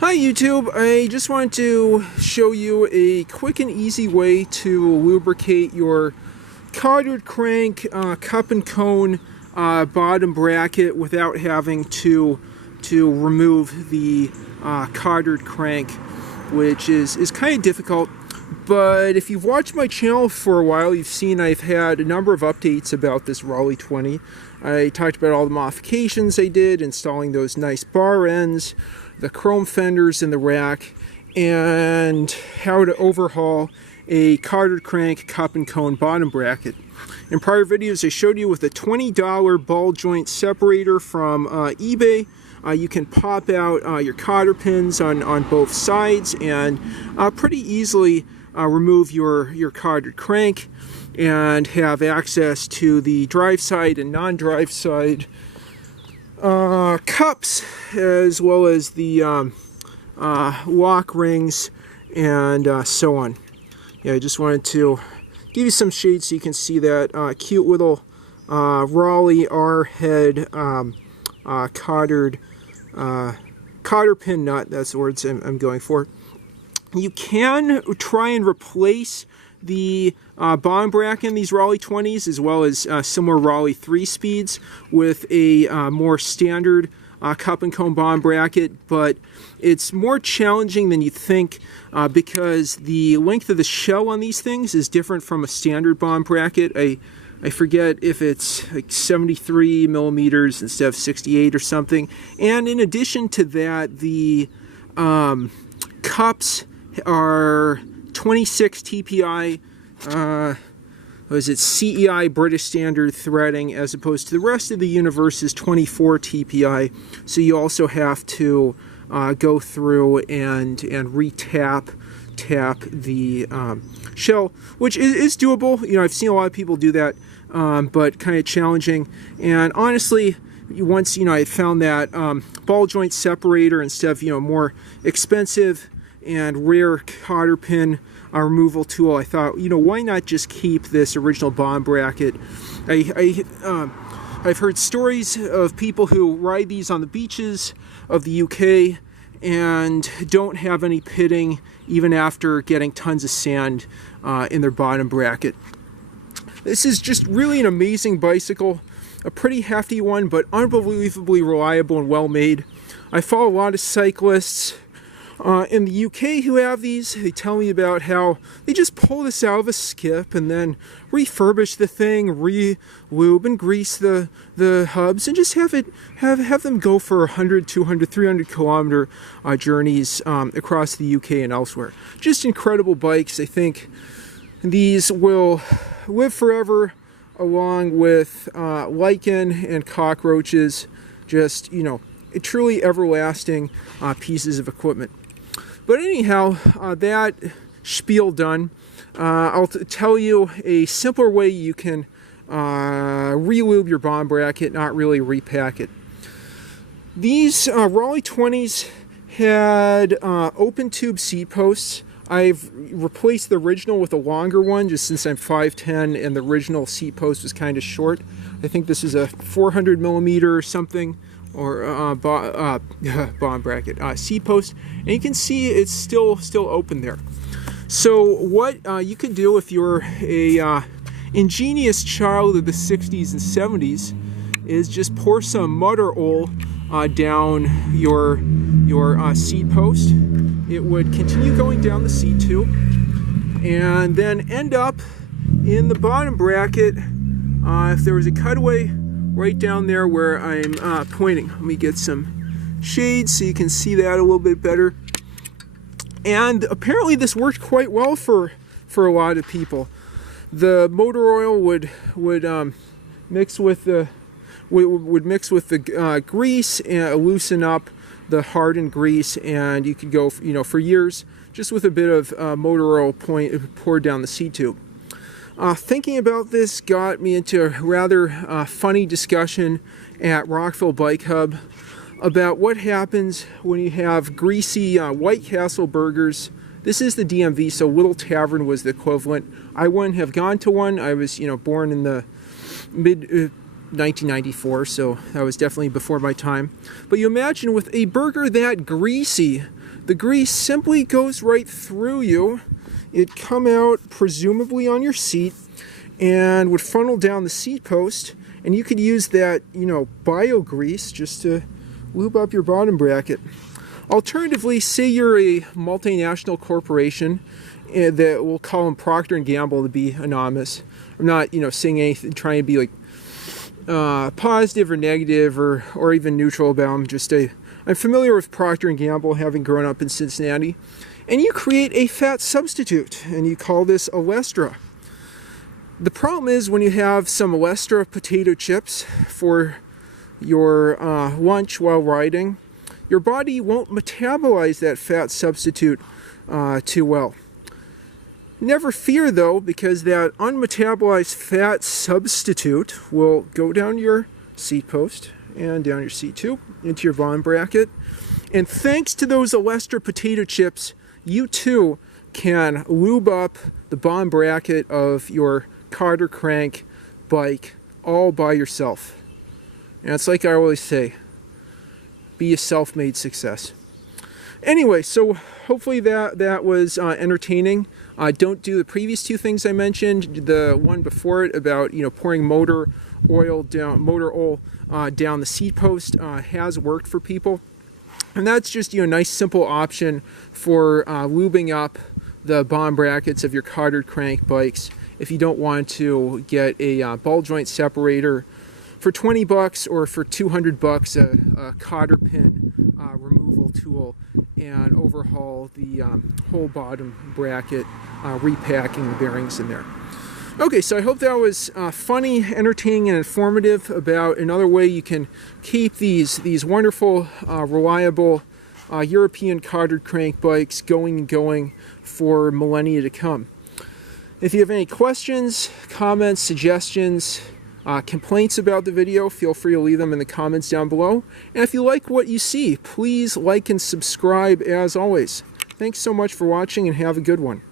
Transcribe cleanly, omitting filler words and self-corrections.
Hi YouTube, I just wanted to show you a quick and easy way to lubricate your cottered crank cup and cone bottom bracket without having to remove the cottered crank, which is kind of difficult. But if you've watched my channel for a while, you've seen I've had a number of updates about this Raleigh 20. I talked about all the modifications I did, installing those nice bar ends, the chrome fenders in the rack, and how to overhaul a cottered crank cup and cone bottom bracket. In prior videos I showed you with a $20 ball joint separator from eBay. You can pop out your cotter pins on both sides and pretty easily remove your cottered crank and have access to the drive side and non-drive side cups, as well as the lock rings and so on. Yeah, I just wanted to give you some shades so you can see that cute little Raleigh R-head cotter pin nut. That's the words I'm going for. You can try and replace the bottom bracket in these Raleigh 20s, as well as similar Raleigh 3 speeds, with a more standard cup and cone bottom bracket, but it's more challenging than you think because the length of the shell on these things is different from a standard bottom bracket. I forget if it's like 73 millimeters instead of 68 or something. And in addition to that, the cups are 26 TPI, was it CEI British Standard threading, as opposed to the rest of the universe is 24 TPI. So you also have to go through and re-tap the shell, which is doable. You know, I've seen a lot of people do that, but kind of challenging. And honestly, once I had found that ball joint separator instead of more expensive and rare cotter pin removal tool, I thought, why not just keep this original bottom bracket? I've heard stories of people who ride these on the beaches of the UK and don't have any pitting even after getting tons of sand in their bottom bracket. This is just really an amazing bicycle, a pretty hefty one, but unbelievably reliable and well made. I follow a lot of cyclists in the UK who have these. They tell me about how they just pull this out of a skip and then refurbish the thing, re-lube and grease the hubs, and just have them go for 100, 200, 300 kilometer journeys across the UK and elsewhere. Just incredible bikes. I think these will live forever, along with lichen and cockroaches. Just truly everlasting pieces of equipment. But anyhow, that spiel done, I'll tell you a simpler way you can re-lube your bottom bracket, not really repack it. These Raleigh 20s had open tube seat posts. I've replaced the original with a longer one, just since I'm 5'10", and the original seat post was kind of short. I think this is a 400 millimeter or something, or bottom bracket seat post, and you can see it's still open there. So what you could do if you're a ingenious child of the 60s and 70s is just pour some mud or oil down your seat post. It would continue going down the seat tube and then end up in the bottom bracket. If there was a cutaway right down there where I'm pointing. Let me get some shades so you can see that a little bit better. And apparently this worked quite well for a lot of people. The motor oil would mix with the grease and loosen up the hardened grease, and you could go for years just with a bit of motor oil poured down the seat tube. Thinking about this got me into a rather funny discussion at Rockville Bike Hub about what happens when you have greasy White Castle burgers. This is the DMV, so Little Tavern was the equivalent. I wouldn't have gone to one. I was born in the mid 1994, so that was definitely before my time. But you imagine with a burger that greasy, the grease simply goes right through you. It'd come out presumably on your seat and would funnel down the seat post, and you could use that, you know, bio grease just to lube up your bottom bracket. Alternatively, say you're a multinational corporation that we'll call them Procter & Gamble to be anonymous. I'm not, you know, saying anything, trying to be like positive or negative or even neutral about them. I'm familiar with Procter & Gamble, having grown up in Cincinnati. And you create a fat substitute, and you call this Olestra. The problem is when you have some Olestra potato chips for your lunch while riding, your body won't metabolize that fat substitute too well. Never fear though, because that unmetabolized fat substitute will go down your seat post and down your seat tube into your bottom bracket. And thanks to those Olestra potato chips, you too can lube up the bottom bracket of your cart or crank bike all by yourself. And it's like I always say, be a self-made success. Anyway, so hopefully that was entertaining. Don't do the previous two things I mentioned. The one before it about, you know, pouring motor oil down the seat post has worked for people. And that's just, you know, a nice simple option for lubing up the bottom brackets of your cottered crank bikes if you don't want to get a ball joint separator for 20 bucks or for 200 bucks a cotter pin removal tool and overhaul the whole bottom bracket, repacking the bearings in there. Okay, so I hope that was funny, entertaining, and informative about another way you can keep these wonderful, reliable European cottered crank bikes going for millennia to come. If you have any questions, comments, suggestions, complaints about the video, feel free to leave them in the comments down below. And if you like what you see, please like and subscribe as always. Thanks so much for watching, and have a good one.